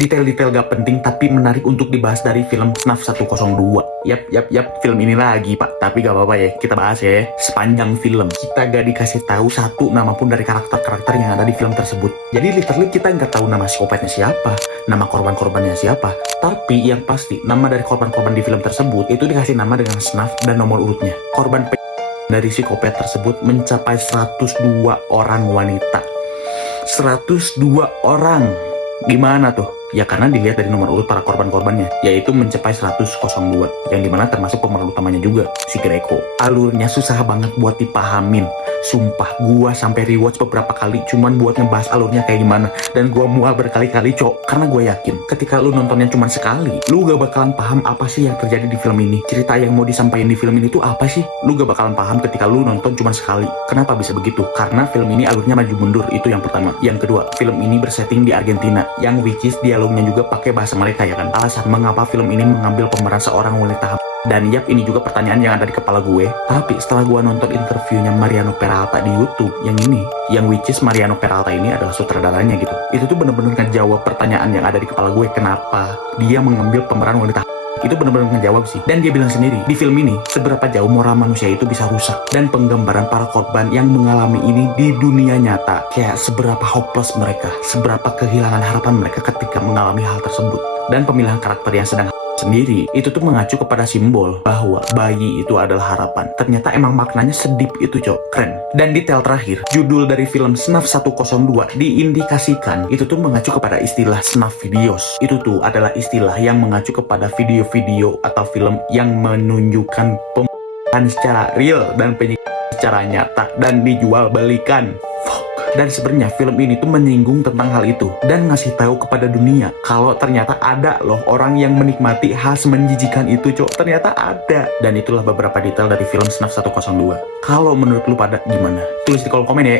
Detail-detail gak penting tapi menarik untuk dibahas dari film FNAF 102. Yap, film ini lagi pak. Tapi gak apa-apa ya, kita bahas ya. Sepanjang film, kita gak dikasih tahu satu nama pun dari karakter-karakter yang ada di film tersebut. Jadi literally kita nggak tahu nama psikopatnya siapa, nama korban-korbannya siapa. Tapi yang pasti, nama dari korban-korban di film tersebut itu dikasih nama dengan snaf dan nomor urutnya. Korban dari psikopat tersebut mencapai 102 orang wanita. 102 orang. Gimana tuh? Ya karena dilihat dari nomor urut para korban-korbannya, yaitu mencapai 102, yang dimana termasuk pemeran utamanya juga, si Greco. Alurnya susah banget buat dipahamin. Sumpah, gua sampai rewatch beberapa kali cuman buat ngebahas alurnya kayak gimana. Dan gua mual berkali-kali, cok. Karena gue yakin, ketika lu nontonnya cuma sekali, lu gak bakalan paham apa sih yang terjadi di film ini. Cerita yang mau disampaikan di film ini tuh apa sih? Lu gak bakalan paham ketika lu nonton cuma sekali. Kenapa bisa begitu? Karena film ini alurnya maju mundur, itu yang pertama. Yang kedua, film ini bersetting di Argentina, yang which is dialognya juga pakai bahasa mereka ya kan. Alasan mengapa film ini mengambil pemeran seorang wanita. Dan yap, ini juga pertanyaan yang ada di kepala gue. Tapi setelah gue nonton interviewnya Mariano Peralta di YouTube yang ini, yang which is Mariano Peralta ini adalah sutradaranya gitu, itu tuh bener-bener ngejawab pertanyaan yang ada di kepala gue. Kenapa dia mengambil pemeran wanita? Itu bener-bener ngejawab sih. Dan dia bilang sendiri, di film ini seberapa jauh moral manusia itu bisa rusak. Dan penggambaran para korban yang mengalami ini di dunia nyata, kayak seberapa hopeless mereka, seberapa kehilangan harapan mereka ketika mengalami hal tersebut. Dan pemilihan karakter yang sedang sendiri itu tuh mengacu kepada simbol bahwa bayi itu adalah harapan. Ternyata emang maknanya sedip itu, cok. Keren. Dan detail terakhir, judul dari film FNAF 102 diindikasikan itu tuh mengacu kepada istilah snuff videos. Itu tuh adalah istilah yang mengacu kepada video-video atau film yang menunjukkan pembunuhan secara real dan penyiksaan secara nyata dan dijual belikan. Dan sebenarnya film ini tuh menyinggung tentang hal itu dan ngasih tahu kepada dunia kalau ternyata ada loh orang yang menikmati hal semenjijikan itu, cok. Ternyata ada. Dan itulah beberapa detail dari film FNAF 102. Kalau menurut lu pada gimana? Tulis di kolom komen ya.